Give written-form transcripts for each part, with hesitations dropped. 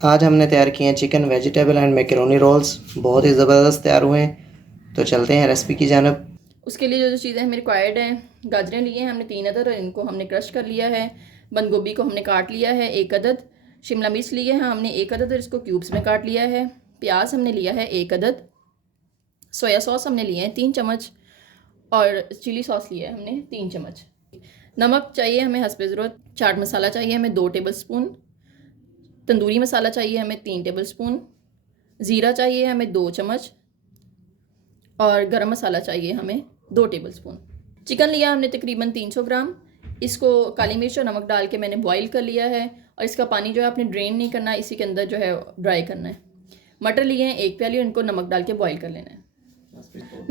आज हमने तैयार किए हैं chicken vegetable and macaroni rolls. बहुत ही ज़बरदस्त तैयार हुए हैं। तो चलते हैं रेसिपी की जानब। उसके लिए जो चीज़ें हमें रिक्वायर्ड हैं, गाजरें लिए हैं हमने 3 अदद और इनको हमने क्रश कर लिया है। बंद गोभी को हमने काट लिया है 1 अदद। शिमला मिर्च लिए हैं हमने 1 अदद और इसको क्यूब्स में काट लिया है। प्याज हमने लिया है 1 अदद। सोया सॉस हमने लिए हैं 3 चम्मच और चिली सॉस लिया है हमने 3 चम्मच। नमक चाहिए हमें हस्बे ज़रूरत। चाट मसाला चाहिए हमें 2 टेबल स्पून। तंदूरी मसाला चाहिए हमें 3 टेबल स्पून। ज़ीरा चाहिए हमें 2 चम्मच और गरम मसाला चाहिए हमें 2 टेबल स्पून। चिकन लिया हमने तकरीबन 300 ग्राम। इसको काली मिर्च और नमक डाल के मैंने बॉईल कर लिया है और इसका पानी जो है आपने ड्रेन नहीं करना, इसी के अंदर जो है ड्राई करना है। मटर लिए हैं 1 प्याली और इनको नमक डाल के बॉईल कर लेना है।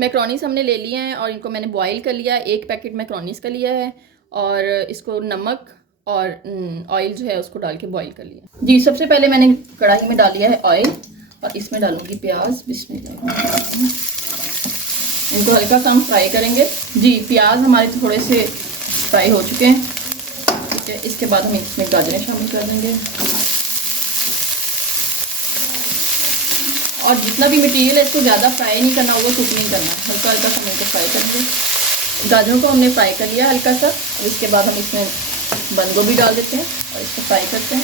मैक्रोनीस हमने ले लिए हैं और इनको मैंने बॉईल कर लिया है। 1 पैकेट मैक्रोनीस का लिया है और इसको नमक और ऑयल जो है उसको डाल के बॉईल कर लिया जी। सबसे पहले मैंने कढ़ाई में डाल लिया है ऑयल और इसमें डालूंगी प्याज। बिस्मिल्लाह। इनको हल्का सा हम फ्राई करेंगे जी। प्याज हमारे थोड़े से फ्राई हो चुके हैं, ठीक है। इसके बाद हम इसमें गाजरें शामिल कर देंगे और जितना भी मटेरियल है इसको ज़्यादा फ्राई नहीं करना, ओवर कुक नहीं करना, हल्का हल्का सा हम इनको फ्राई करेंगे। गाजरों को हमने फ्राई कर लिया हल्का सा। अब इसके बाद हम इसमें बंद गोभी डाल देते हैं और इसको फ्राई करते हैं।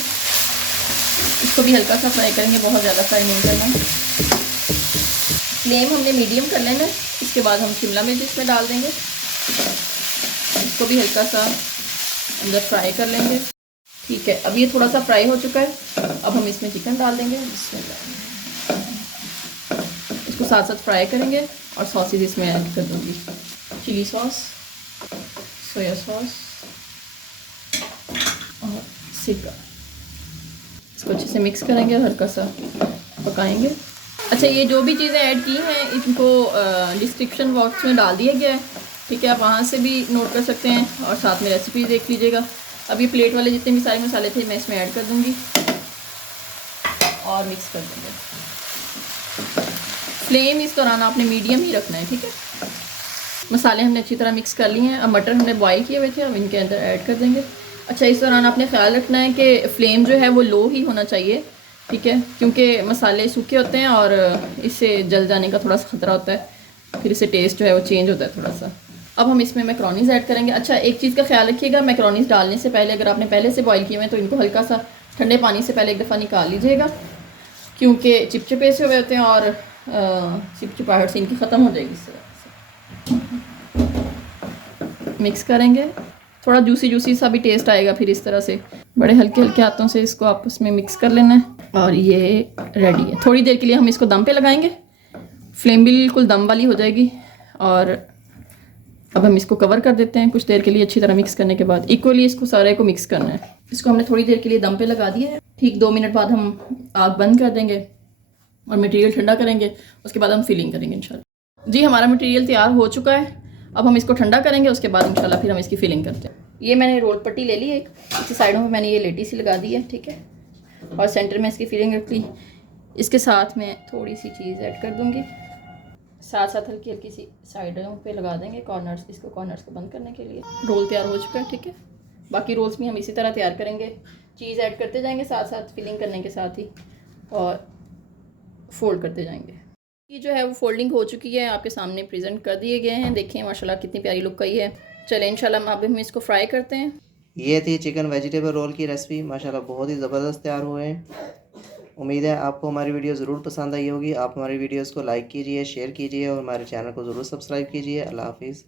इसको भी हल्का सा फ्राई करेंगे, बहुत ज़्यादा फ्राई नहीं करना। फ्लेम हमने मीडियम कर लेना है। इसके बाद हम शिमला मिर्च इसमें डाल देंगे, इसको भी हल्का सा अंदर फ्राई कर लेंगे, ठीक है। अब ये थोड़ा सा फ्राई हो चुका है। अब हम इसमें चिकन डाल देंगे। इसको साथ साथ फ्राई करेंगे और सॉसेज इसमें ऐड कर दूँगी। चिली सॉस, सोया सॉस और सिरका। इसको अच्छे से मिक्स करेंगे और हल्का सा पकाएंगे। अच्छा, ये जो भी चीज़ें ऐड की हैं इनको डिस्क्रिप्शन बॉक्स में डाल दिया गया है, ठीक है। आप वहाँ से भी नोट कर सकते हैं और साथ में रेसिपी देख लीजिएगा। अब ये प्लेट वाले जितने भी सारे मसाले थे मैं इसमें ऐड कर दूँगी और मिक्स कर देंगे। फ्लेम इस दौरान आपने मीडियम ही रखना है, ठीक है। मसाले हमने अच्छी तरह मिक्स कर लिए हैं। अब मटर हमने बॉईल किए हुए थे, अब इनके अंदर ऐड कर देंगे। अच्छा, इस दौरान आपने ख्याल रखना है कि फ्लेम जो है वो लो ही होना चाहिए, ठीक है, क्योंकि मसाले सूखे होते हैं और इससे जल जाने का थोड़ा सा ख़तरा होता है, फिर इससे टेस्ट जो है वो चेंज होता है थोड़ा सा। अब हम इसमें मैक्रोनीज़ ऐड करेंगे। अच्छा, एक चीज़ का ख्याल रखिएगा, मैक्रोनीज़ डालने से पहले अगर आपने पहले से बॉईल किए हुए हैं तो इनको हल्का सा ठंडे पानी से पहले एक दफ़ा निकाल लीजिएगा, क्योंकि चिपचिपे से हुए होते हैं और चिपचिपाहट से इनकी ख़त्म हो जाएगी। इस तरह से मिक्स करेंगे, थोड़ा जूसी जूसी सा भी टेस्ट आएगा। फिर इस तरह से बड़े हल्के हल्के हाथों से इसको आपस में मिक्स कर लेना है और ये रेडी है। थोड़ी देर के लिए हम इसको दम पे लगाएंगे, फ्लेम बिल्कुल दम वाली हो जाएगी। और अब हम इसको कवर कर देते हैं कुछ देर के लिए। अच्छी तरह मिक्स करने के बाद इक्वली इसको सारे को मिक्स करना है। इसको हमने थोड़ी देर के लिए दम पे लगा दिया है, ठीक 2 मिनट बाद हम आग बंद कर देंगे और मटेरियल ठंडा करेंगे। उसके बाद हम फिलिंग करेंगे इंशाल्लाह। जी, हमारा मटेरियल तैयार हो चुका है। अब हम इसको ठंडा करेंगे, उसके बाद इंशाल्लाह फिर हम इसकी फिलिंग करते हैं। ये मैंने रोल पट्टी ले ली, एक इसकी साइडों में मैंने ये लेटी सी लगा दी है, ठीक है, और सेंटर में इसकी फिलिंग रख ली। इसके साथ में थोड़ी सी चीज़ ऐड कर दूँगी, साथ साथ हल्की हल्की सी साइडों पे लगा देंगे कॉर्नर्स, इसको कॉर्नर्स को बंद करने के लिए। रोल तैयार हो चुका है, ठीक है। बाकी रोल्स भी हम इसी तरह तैयार करेंगे, चीज़ ऐड करते जाएंगे साथ साथ फिलिंग करने के साथ ही, और फोल्ड करते जाएंगे। ये जो है वो फोल्डिंग हो चुकी है, आपके सामने प्रेजेंट कर दिए गए हैं। देखिए माशाल्लाह कितनी प्यारी लुक आई है। चलें इंशाल्लाह अब हम इसको फ्राई करते हैं। ये थी चिकन वेजिटेबल रोल की रेसिपी। माशाल्लाह बहुत ही ज़बरदस्त तैयार हुए हैं। उम्मीद है आपको हमारी वीडियो ज़रूर पसंद आई होगी। आप हमारी वीडियोस को लाइक कीजिए, शेयर कीजिए और हमारे चैनल को ज़रूर सब्सक्राइब कीजिए। अल्लाह हाफिज़।